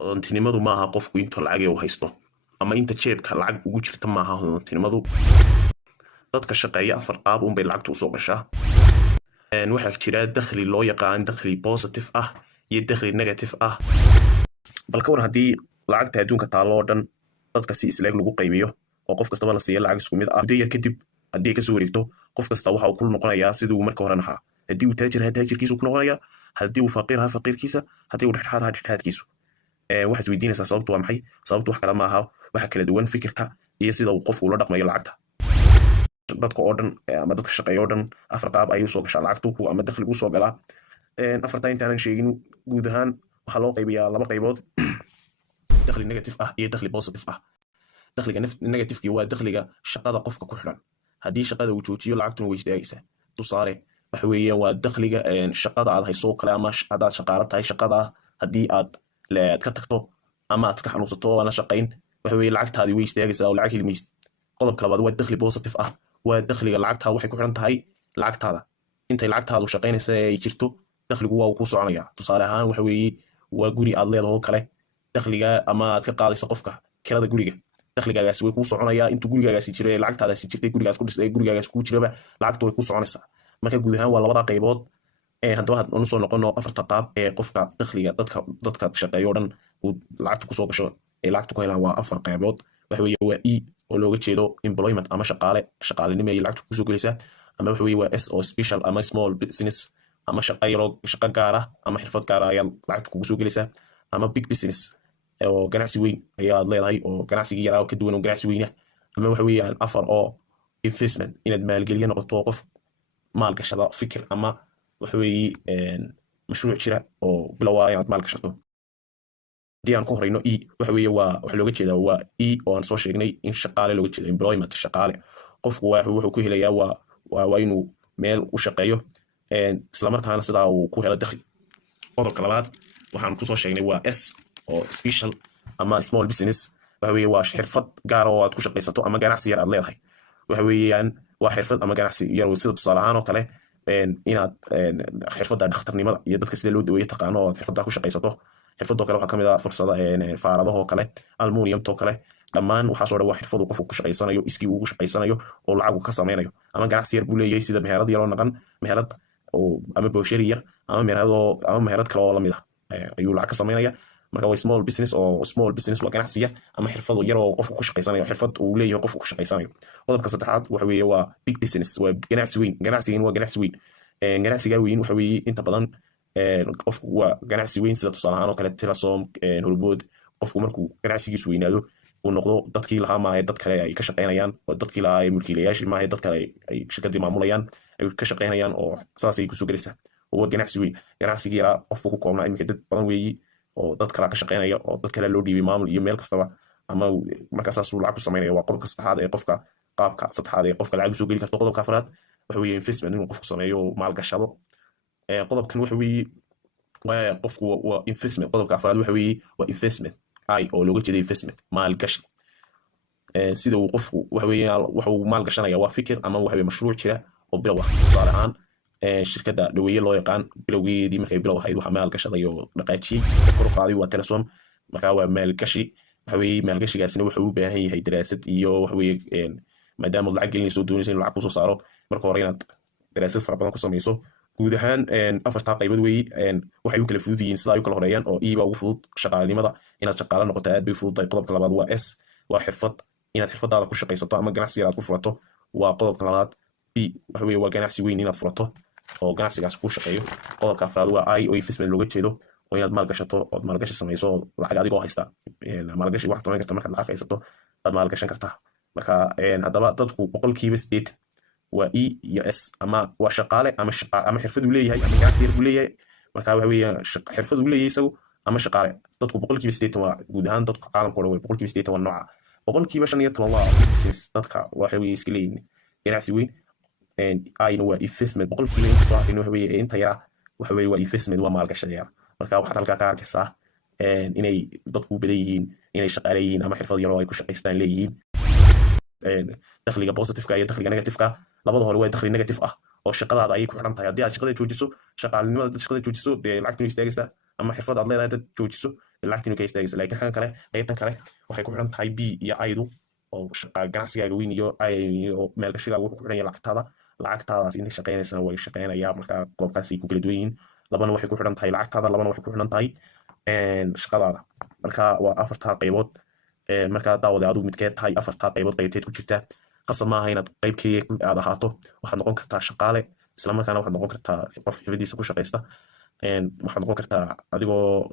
hodantinimadu maaha qofku inta lacag uu haysto ama inta jeebka lacag ugu jirta maaha hodantinimadu. dadka shaqeeya afar qaab unbay lacagtu usoo gashaa. waxaa jira dakhli loo yaqaan dakhli positive ah iyo dakhli negative ah. bal ka war haddii lacagta adduunka taallo oo dhan dadka si isleeg lagu qaybiyo oo qof kastaba la siiyo lacag isku mid ah, muddo yar kadib haddii ay kasoo wareegto qof kasta waxa uu ku noqonayaa sidii uu marka hore ahaa. haddii uu taajir ahaa taajirkiisu ku noqonayaa, haddii uu faqiir ahaa faqiirkiisa, haddii uu dhexdhexaad ahaa dhexdhexaadkiisu. waxaad isweydiinaysaa sababtu waa maxay? sababtu wax kale ma aha, waxa kala duwan fikirka iyo sida uu qofku ula dhaqmayo lacagta. dadka oo dhan ama dadka shaqeeya oo dhan afar qaab ayuu soo gashaa lacagtu ama dakhligu soo galaa. afarta intaanan sheegin guud ahaan waxaa loo qaybiyaa laba qaybood: dakhli negative ah iyo dakhli positive ah. dakhliga negative-kii waa dakhliga shaqada qofka ku xidhan. haddii shaqada uu joojiyo lacagtuna way istaagaysaa. tusaale waxa weeye waa dakhliga shaqada aad hayso kale, ama haddaad shaqaalo tahay shaqada haddii aad ka tagto ama aad ka xanuunsato oo aan la shaqayn, waxa weeye lacagtaadii way istaagaysaa oo lacag helmaysid. qodobka labaad waa dakhli positive ah, waa dakhliga lacagtaa waxay ku xidhan tahay lacagtaada. intay lacagtaadu shaqaynaysa ay jirto dakhligu waa uu ku soconayaa. tusaale ahaan waxa weeye waa guri aad leedaho kale, dakhliga ama aad ka qaadayso qofka kirada guriga, dakhligaagaasi way kuu soconayaa intuu gurigaagaasi jiray, lacagtaadaasi jirtay, gurigaas ku dhistay, gurigaagaas kuu jiraba lacagtu way ku soconaysaa. marka guud ahaan waa labada qaybood. haddaba aan usoo noqono afarta qaab ee qofka dakhliga dadka shaqeeya oo dhan uu lacagtu kusoo gasho ee lacagtu ku helaan waa afar qaybood. waxa weeye waa E oo looga jeedo employment ama shaqaalenimo ay lacagtu kusoo gelaysaa, ama waxa weeye waa S oo special ama small business ama shaqo gaar ah ama xirfad gaar ah ayaa lacagtu kugu soo gelaysaa, ama big business oo ganacsi weyn ayaad leedahay oo ganacsigii yaraa oo ka duwan oo ganacsi weyna, ama waxa weeyaan afar oo investment inaad maalgeliye noqoto qof maalgashada fikir ama waxa weeye mashruuc jira oo bilow ah inaad maalgashato. haddii aan ku horeyno E waxa weeye waxa looga jeedaa waa E oo aan soo sheegnay in shaqaale looga jeedo employment, shaqaale. qofku wuxuu ku helayaa waa inuu meel u shaqeeyo islamarkaana sidaa uu ku helo dakhli. qodobka labaad waxaan kusoo sheegnay waa S oo special ama small business. waxa weeye waa xirfad gaar oo aad ku shaqaysato ama ganacsi yar aad leedahay. waxa weeyaan waa xirfad ama ganacsi yar sida tusaale ahaan oo kale inaad xirfadda dhakhtarnimada iyo dadka sida loo daweeyo taqaano oo aad xirfadda ku shaqaysato. xirfadoo kale waxaa ka mid ah fursada faaradahoo kale, almuniumtoo kale, dhammaan waxaasoo dhan waa xirfadu qofku ku shaqaysanayo, iskii ugu shaqaysanayo oo lacagu ka samaynayo. ama ganacsi yar buu leeyahay sida meherad yaroo naqan, meherad ama booshari yar ama meherad kale oo lamid ah ayuu lacag ka samaynaya. marka waa small business oo small business waa ganacsi yar ama xirfado yar oo qofku ku shaqaysanayo, xirfad uu leeyahay qofku ku shaqaysanayo. qodobka saddexaad waxa weeye waa big business, waa ganacsi weyn. ganacsigan waa ganacsi weyn. ganacsiga weyn waxa weeye inta badan qofku waa ganacsi weyn sida tusaale ahaan oo kale Telesom, Hormuud. qofku markuu ganacsigiisu weynaado uu noqdo dadkii lahaa maahe dad kale ay ka shaqaynayaan, oo dadkii lahaa ay mulkiilayaashii maahe dad kale ay shirkadii maamulayaan ay ka shaqaynayaan, oo saasay kusoo gelaysaa. waa ganacsi weyn. ganacsigii yaraa qofku ku koobnaa iminka dad badan weeyi oo dad kale ka shaqaynaya oo dad kale loo dhiibay maamul iyo meel kastaba, ama markaa saasuu lacag ku samaynaya. waa qodobka saddexaad ee qofka qaabka saddexaad ee qofka lacag usoo geli karto. qodobka afraad waxa weeye investment, inuu qofku sameeyo oo maalgashado. qodobkan waxa weeye waa qofku waa investment. qodobka afraad waxa weeye waa investment oo looga jeedo investment maalgashi. sida uu qofku waxa weeye waxa uu maalgashanaya waa fikir ama waxa weeye mashruuc jira oo bilow ah. tusaale ahaan shirkadda dhaweeye loo yaqaan bilowgeedii markay bilow ahayd waxaa maalgashaday oo dhaqaajiyey kor u qaaday waa Telesom. markaa waa maalgashi. waxa weeye maalgashigaasina wuxuu u baahan yahay daraasad iyo waxa weeye maadaama lacag gelinayso doonaysa in lacag kusoo saaro, marka hore inaad daraasad fara badan ku samayso. guud ahaan afartaa qaybood weeye waxay u kala fudud yihiin sida ay u kala horeeyaan. oo E baa ugu fudud shaqaalinimada, inaad shaqaale noqoto aad bay fudud tahay. qodobka labaad waa S, waa xirfad, inaad xirfadaada ku shaqaysato ama ganacsi yar aad ku furato waa qodobka labaad. B waxa weeye waa ganacsi weyn inaad furato oo ganacsigaas ku shaqeeyo. qodobka afraad waa I oo investment looga jeedo oo inaad maalgashato ood maalgashi samayso lacag adigoo haysta. maalgashi waxaad samayn kartaa markaad lacag haysato aad maalgashan kartaa. marka haddaba dadku 80% waa E iyo S, ama waa shaqaale ama xirfad uu leeyahay ama ganacsi yar uu leeyahay. marka waxa weeye xirfad uu leeyahay isagu ama shaqaale. dadku 80% waa guud ahaan dadka caalamka oo dhan 80% waa nooca. 15% waa business, dadka waxa weeye iska leeyihiin ganacsi weyn. ayna waa investment. 1% waxa weeye inta yara waxa weeye waa investment, waa maalgashada yar. marka waxaad halkaa ka arkaysaa inay dadku badan yihiin inay shaqaale yihiin ama xirfad yar oo ay ku shaqaystaan leeyihiin. dakhliga positive-ka iyo dakhliga negative-ka labada hore waa dakhli negative ah oo shaqadaada ayay ku xidhan tahay. haddii aad shaqada joojiso, shaqaalinimada dad shaqada joojiso, dee lacagtu way istaagaysaa. ama xirfad aad leedahay dad joojiso lacagtiinu ka istaagaysa. laakiin xaggan kale qaybtan kale waxay ku xidhan tahay b iyo aydu oo ganacsigaaga weyn iyo maalgashigaaga wuxuu ku xidhan yahay lacagtaadaas intay shaqaynaysana way shaqaynayaa. marka qodobkaasay ku kala duwan yihiin. labana waxay ku xidhan tahay lacagtaada, labana waxay ku xidhan tahay shaqadaada. marka waa afartaa qaybood. marka daawade adigu midkeed tahay afartaa qaybood qaybteed ku jirtaa. qasab maaha inaad qayb keliya aad ahaato. waxaad noqon kartaa shaqaale, isla markaana waxaad noqon kartaa qof xirfadiisa ku shaqaysta. waxaad noqon kartaa adigoo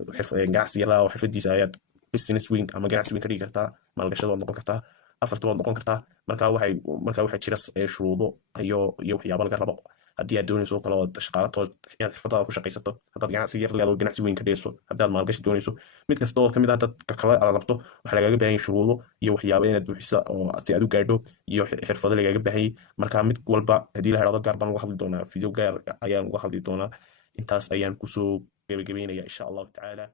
ganacsi yar oo xirfadiisa ayaad business weyn ama ganacsi weyn ka dhigi kartaa. maalgashada waad noqon kartaa. afarta waad noqon kartaa. marka waxaa jira shuruudo iyo waxyaabo laga rabo haddii aad doonayso kale ood shaqaalatood inaad xirfadaada ku shaqaysato. haddaad ganacsi yar leedo ganacsi weyn ka dhigayso, haddaad maalgashi doonayso, mid kasta oo kamid ah dadka kale aad rabto waxaa lagaaga baahan yahay shuruudo iyo waxyaabo inaad buuxisa oo si aad u gaadho iyo xirfado lagaaga baahan yahay. marka mid walba haddii la hado gaar baan uga hadli doonaa, video gaar ayaan uga hadli doonaa. intaas ayaan kusoo gabagabeynaya insha allahu tacaala.